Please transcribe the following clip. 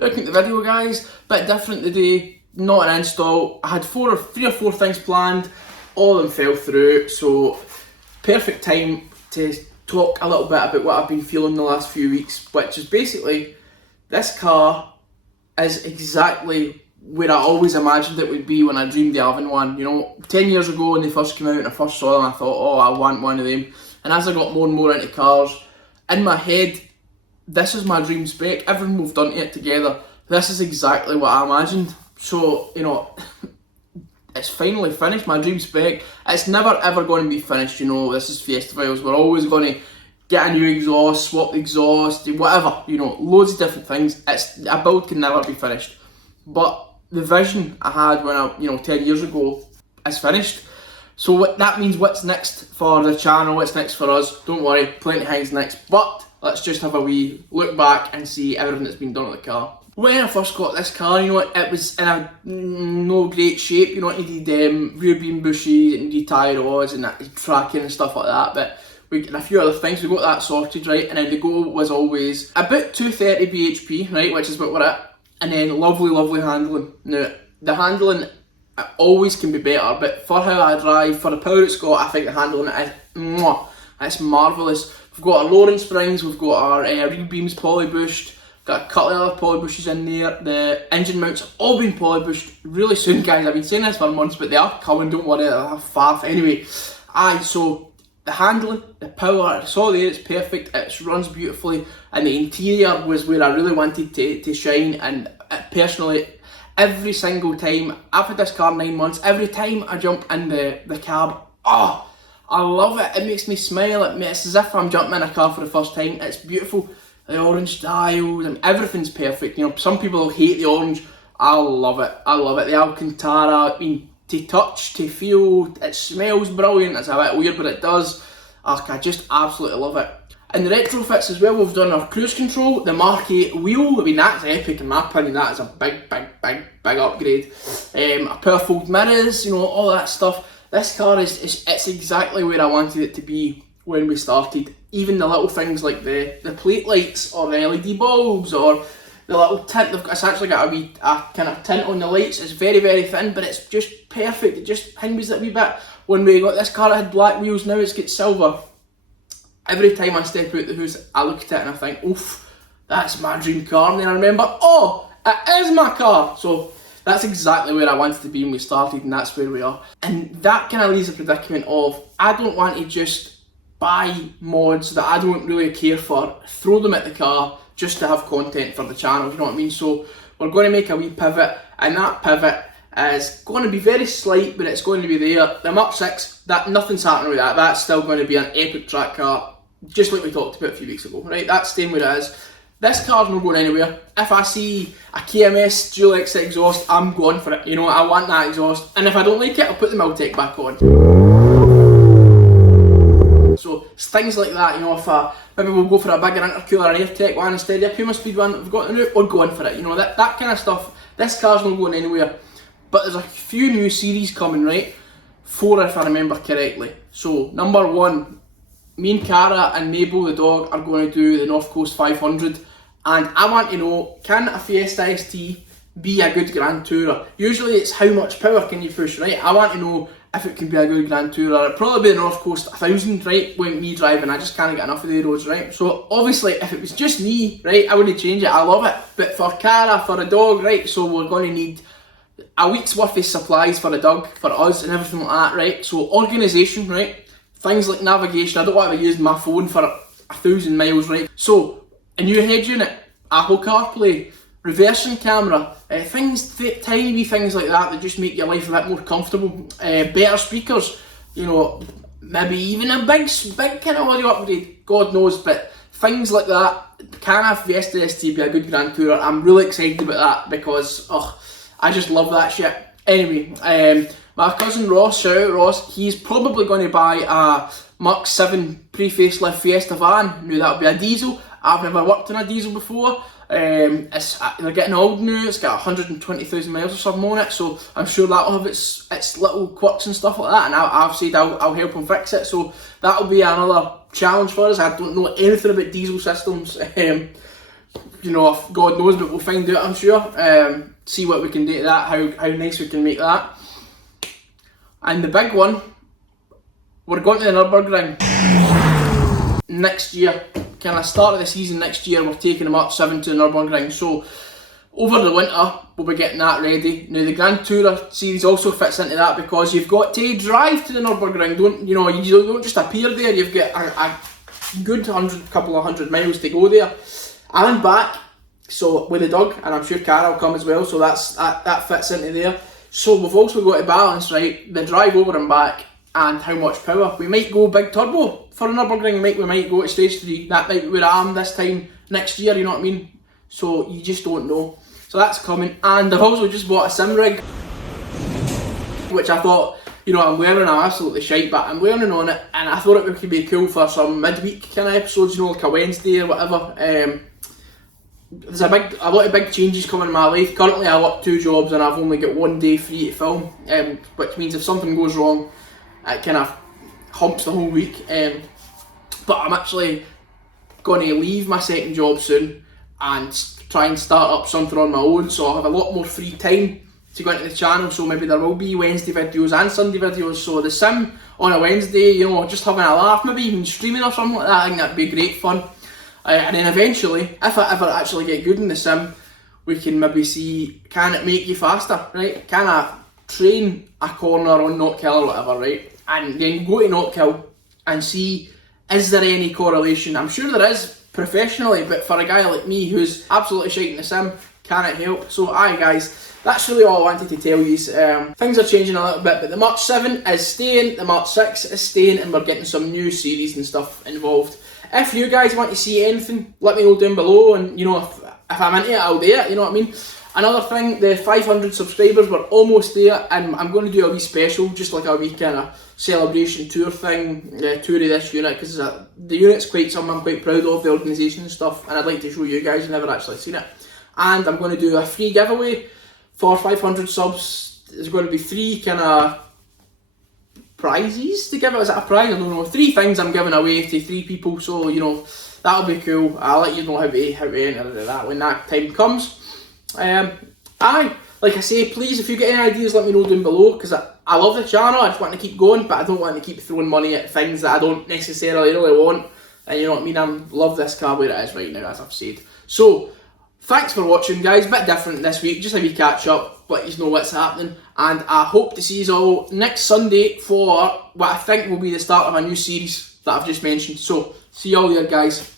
Welcome to the video, guys. Bit different today, not an install. I had three or four things planned, all of them fell through, so perfect time to talk a little bit about what I've been feeling the last few weeks, which is basically, this car is exactly where I always imagined it would be when I dreamed of having one. You know, 10 years ago when they first came out and I first saw them, I thought, oh, I want one of them. And as I got more and more into cars, in my head, this is my dream spec. Everyone we've done it together, this is exactly what I imagined. So, you know, it's finally finished, my dream spec. It's never ever going to be finished, you know. This is Fiesta Files. We're always going to get a new exhaust, swap the exhaust, whatever, you know, loads of different things. A build can never be finished. But the vision I had when I, 10 years ago is finished. So what that means, what's next for the channel, what's next for us? Don't worry, plenty of things next. But let's just have a wee look back and see everything that's been done on the car. When I first got this car, it was in a no great shape. It needed rear beam bushes, it needed tie rods and tracking and stuff like that. But and a few other things, we got that sorted, right? And then the goal was always about 230 bhp, right, which is what we're at. And then lovely handling. Now, the handling always can be better, but for how I drive, for the power it's got, I think the handling is it's marvellous. We've got our lowering springs, we've got our rear beams polybushed, got a couple of other polybushes in there. The engine mounts have all been polybushed really soon, guys. I've been saying this for months, but they are coming, don't worry, they'll have far. Anyway, so the handling, the power, it's all there, it's perfect, it runs beautifully, and the interior was where I really wanted to shine. And personally, every single time, I've had this car 9 months, every time I jump in the cab, I love it, it makes me smile, it's as if I'm jumping in a car for the first time. It's beautiful, the orange dials, and everything's perfect. Some people hate the orange, I love it, the Alcantara, to touch, to feel, it smells brilliant. It's a bit weird, but it does. I just absolutely love it. And the retrofits as well, we've done our cruise control, the Mark 8 wheel. That's epic in my opinion. That is a big upgrade. Our power fold mirrors, all that stuff. This car it's exactly where I wanted it to be when we started. Even the little things like the plate lights or the LED bulbs or the little tint, it's actually got a kind of tint on the lights. It's very thin, but it's just perfect. It just hinges it a wee bit. When we got this car, it had black wheels, now it's got silver. Every time I step out the house, I look at it and I think, oof, that's my dream car. And then I remember, oh, it is my car. So that's exactly where I wanted to be when we started, and that's where we are. And that kind of leaves a predicament of, I don't want to just buy mods that I don't really care for, throw them at the car, just to have content for the channel, you know what I mean? So we're going to make a wee pivot, and that pivot is going to be very slight, but it's going to be there. The Mark 6, nothing's happening with that. That's still going to be an epic track car, just like we talked about a few weeks ago, right? That's staying where it is. This car's not going anywhere. If I see a KMS dual exit exhaust, I'm going for it. I want that exhaust, and if I don't like it, I'll put the Miltech back on. So it's things like that, if maybe we'll go for a bigger intercooler, an AirTech one instead of a Puma Speed one that we've got now, we're going for it. That kind of stuff. This car's not going anywhere. But there's a few new series coming, right? 4 if I remember correctly. So number 1, me and Cara and Mabel the dog are going to do the North Coast 500. And I want to know, can a Fiesta ST be a good Grand Tourer? Usually it's how much power can you push, right? I want to know if it can be a good Grand Tourer. It'd probably be the North Coast 1000, right? When me driving, I just can't get enough of the roads, right? So obviously, if it was just me, right, I wouldn't change it. I love it. But for Cara, for the dog, right, so we're going to need a week's worth of supplies for the dog, for us, and everything like that, right? So organisation, right? Things like navigation. I don't want to be using my phone for 1,000 miles, right? So a new head unit, Apple CarPlay, reversing camera, tiny wee things like that just make your life a bit more comfortable. Better speakers, maybe even a big kind of audio upgrade, God knows, but things like that. Can a Fiesta ST be a good Grand Tourer? I'm really excited about that because, I just love that shit. Anyway, my cousin Ross, shout out Ross, he's probably going to buy a Mach 7 pre-facelift Fiesta van. Now that'll be a diesel. I've never worked on a diesel before. They're getting old now, it's got 120,000 miles or something on it, so I'm sure that'll have its little quirks and stuff like that, and I've said I'll help him fix it, so that'll be another challenge for us. I don't know anything about diesel systems, you know, if God knows, but we'll find out, I'm sure. See what we can do to that, how nice we can make that. And the big one, we're going to the Nürburgring next year. Kind of start of the season next year, we're taking the March 7 to the Nürburgring. So over the winter, we'll be getting that ready. Now the Grand Tourer series also fits into that because you've got to drive to the Nürburgring. You don't just appear there. You've got a good couple of hundred miles to go there and back. So with the dog, and I'm sure Cara will come as well. So that fits into there. So we've also got to balance, right, the drive over and back and how much power. We might go big turbo for the Nürburgring. We might go to stage 3. That might be where I am this time next year. You know what I mean? So you just don't know. So that's coming. And I've also just bought a sim rig, which I thought, you know, I'm wearing absolutely shite, but I'm wearing on it, and I thought it could be cool for some midweek kind of episodes, you know, like a Wednesday or whatever. There's a lot of big changes coming in my life. Currently I work 2 jobs and I've only got 1 day free to film, which means if something goes wrong, it kind of humps the whole week. But I'm actually going to leave my second job soon and try and start up something on my own, so I'll have a lot more free time to go into the channel. So maybe there will be Wednesday videos and Sunday videos. So the sim on a Wednesday, you know, just having a laugh, maybe even streaming or something like that, I think that'd be great fun. And then eventually, if I ever actually get good in the sim, we can maybe see, can it make you faster, right? Can I train a corner on not kill or whatever, right? And then go to not kill and see, is there any correlation? I'm sure there is professionally, but for a guy like me who's absolutely shite in the sim, can it help? So aye guys, that's really all I wanted to tell you. Things are changing a little bit, but the March 7 is staying, the March 6 is staying, and we're getting some new series and stuff involved. If you guys want to see anything, let me know down below, and you know, if I'm into it, I'll do it, you know what I mean? Another thing, the 500 subscribers, we're almost there, and I'm going to do a wee special, just like a wee kind of celebration tour thing, tour of this unit, because the unit's quite something I'm quite proud of, the organisation and stuff, and I'd like to show you guys who've never actually seen it. And I'm going to do a free giveaway for 500 subs. There's going to be 3 kind of prizes to give it. Is it a prize? I don't know. 3 things I'm giving away to 3 people, so you know, that'll be cool. I'll let you know how to enter that when that time comes. Aye, like I say, please, if you get any ideas, let me know down below, because I love the channel, I just want to keep going, but I don't want to keep throwing money at things that I don't necessarily really want, and you know what I mean, I love this car where it is right now, as I've said. So, thanks for watching guys, bit different this week, just a wee catch up, let you know what's happening, and I hope to see you all next Sunday for what I think will be the start of a new series that I've just mentioned. So, see you all there guys.